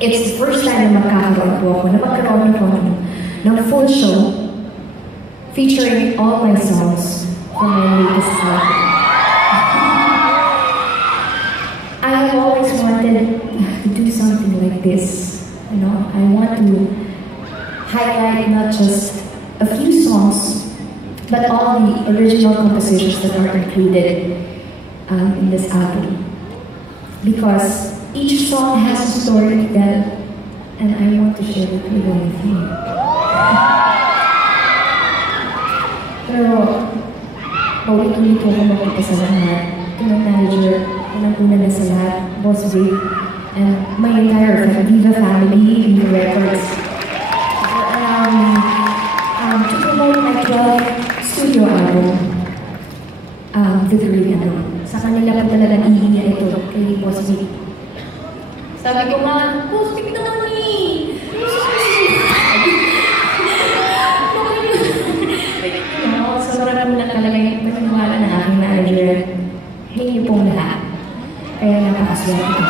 it's the first time na magkakaroon po ako, na magkaroon po ako ng full show featuring all my songs from my latest album. I have always wanted to do something like this. You know, I want to highlight not just a few songs, but all the original compositions that are included in this album. Because each song has a story to tell, and I want to share it with all of you. Pero, paulit-ulit ko magpapasalamat to my manager, unang-una na sa lahat, Boss Vic, and my entire Viva family, Viva Records, for allowing me to promote my 12th studio album, The Three Alone. Sa kanila po talaga ihiya ito kay Boss Vic. Sabi ko nga, Boss Vic naman eh! Sobrang mo lang talaga yung pagkakawala ng aking manager. Hindi niyo pong lahat. Kaya napakaswerte ko.